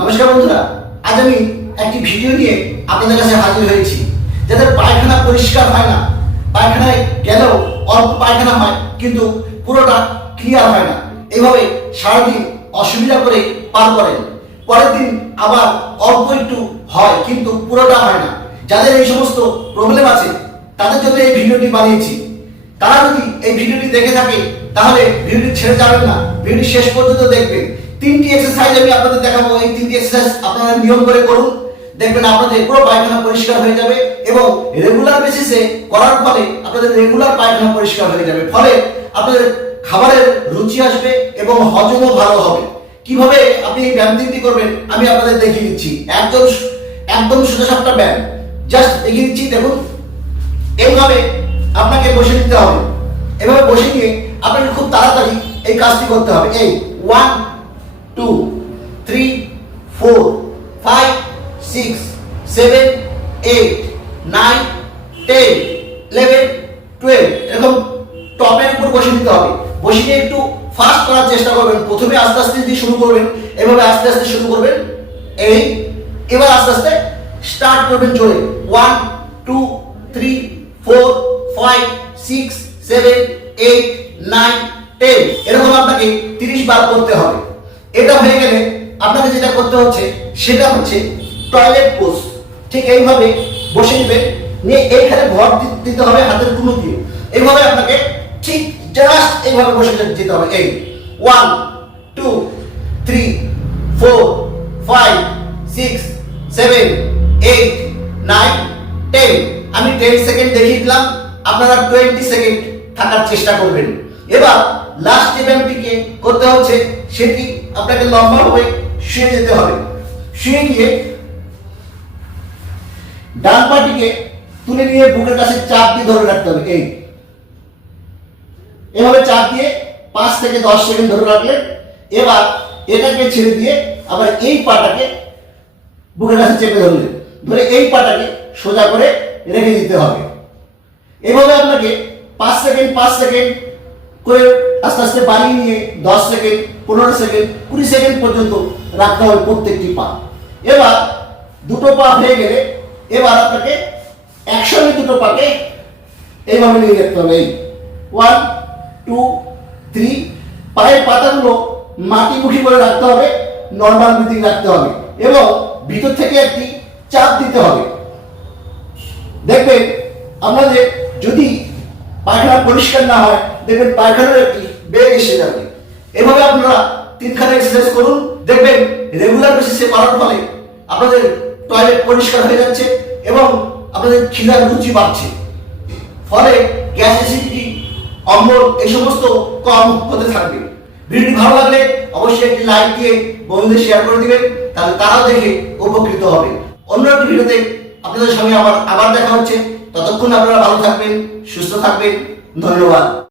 নমস্কার বন্ধুরা, আজ আমি একটি ভিডিও নিয়ে আপনাদের কাছে হাজির হয়েছি। যাদের পায়খানা পরিষ্কার হয় না, পায়খানায় গেলেও অল্প পায়খানা হয়, কিন্তু পুরোটা ক্লিয়ার হয় না। এইভাবে সারাদিন অসুবিধা করে পার করেন। পরের দিন আবার অল্প একটু হয়, কিন্তু পুরোটা হয় না। যাদের এই সমস্ত প্রবলেম আছে, তাদের জন্য এই ভিডিওটি বানিয়েছি। তারা যদি এই ভিডিওটি দেখে থাকে, তাহলে ভিডিওটি ছেড়ে যাবেন না। ভিডিওটি শেষ পর্যন্ত দেখবেন। তিনটি এক্সারসাইজ আমি আপনাদের দেখাবো। এই তিনটি এক্সারসাইজ আপনারা নিয়ম করে করুন। দেখবেন আপনাদের পুরো পায়খানা পরিষ্কার হয়ে যাবে এবং রেগুলার বেসিসে করার ফলে আপনাদের রেগুলার পায়খানা পরিষ্কার হয়ে যাবে। ফলে আপনাদের খাবারের রুচি আসবে এবং হজমও ভালো হবে। কীভাবে আপনি এই ব্যায়াম তিনটি করবেন, আমি আপনাদের দেখিয়ে দিচ্ছি। একদম একদম সোজা সাপটা ব্যায়াম। জাস্ট দেখিয়ে দিচ্ছি, দেখুন। এইভাবে আপনাকে বসে নিতে হবে। এভাবে বসে নিয়ে আপনাকে খুব তাড়াতাড়ি এই কাজটি করতে হবে। এই one two three four five six seven eight nine ten eleven twelve এরকম টপের উপর বসে নিতে হবে। বসে নিয়ে একটু ফাস্ট করার চেষ্টা করবেন। প্রথমে আস্তে আস্তে দিয়ে শুরু করবেন, এভাবে আস্তে আস্তে শুরু করবেন। এই, এবার আস্তে আস্তে স্টার্ট করবেন জোরে। One two three four five six seven eight nine ten এরকম আপনাকে তিরিশ বার করতে হবে। এটা হয়ে গেলে আপনাকে যেটা করতে হচ্ছে, সেটা হচ্ছে টয়লেট পোজ ঠিক এইভাবে বসে নেবেন, নিয়ে এইখানে ভর দিতে হবে হাতের কুনো দিয়ে। এইভাবে আপনাকে ঠিক জাস্ট এইভাবে বসে যেতে হবে। এই one two three four five six seven eight nine ten আমি টেন সেকেন্ড দেখিয়ে দিলাম, আপনারা টোয়েন্টি সেকেন্ড থাকার চেষ্টা করবেন। এবার লাস্ট ব্যায়ামটিকে করতে হচ্ছে, সেটি আপনাকে লম্বা হয়ে শুয়ে যেতে হবে। শুয়ে গিয়ে ডান পাটিকে তুলে নিয়ে বুকের কাছে চাপ দিয়ে ধরে রাখতে হবে। এই। এভাবে চাপ দিয়ে পাঁচ থেকে দশ সেকেন্ড ধরে রাখলেন এবার এটাকে ছেড়ে দিয়ে আবার এই পাটাকে বুকের কাছে চেপে ধরলেন ধরে এই পাটাকে সোজা করে রেখে দিতে হবে। এভাবে আপনাকে পাঁচ সেকেন্ড পাঁচ সেকেন্ড করে আস্তে আস্তে বাড়িয়ে নিয়ে দশ সেকেন্ড, পনেরো সেকেন্ড, কুড়ি সেকেন্ড পর্যন্ত রাখতে হবে প্রত্যেকটি পা। এবার দুটো পা হয়ে গেলে এবার আপনাকে একসঙ্গে দুটো পাকে এইভাবে নিয়ে রাখতে হবে। এই ওয়ান টু থ্রি পায়ের পাতাগুলো মাটিমুখী করে রাখতে হবে নর্মাল ব্রিদিং রাখতে হবে এবং ভিতর থেকে একটি চাপ দিতে হবে। দেখবেন আপনাদের যদি পরিষ্কার না হয়, দেখবেন পায়খানার একটি বেগ এসে যাবে। এভাবে আপনারা তিনখানা এক্সারসাইজ করুন, দেখবেন রেগুলার বেসিসে করার ফলে আপনাদের টয়লেট পরিষ্কার হয়ে যাচ্ছে এবং আপনাদের খিদার রুচি বাড়ছে। ফলে গ্যাস অ্যাসিডিটি অম্বল এই সমস্ত কম হতে থাকবে। ভিডিওটি ভালো লাগলে অবশ্যই একটি লাইক দিয়ে বন্ধুদের শেয়ার করে দিবেন, তাহলে তারাও দেখে উপকৃত হবে। অন্য একটি ভিডিওতে আপনাদের সঙ্গে আবার আবার দেখা হচ্ছে। ততক্ষণ আপনারা ভালো থাকবেন, সুস্থ থাকবেন। ধন্যবাদ।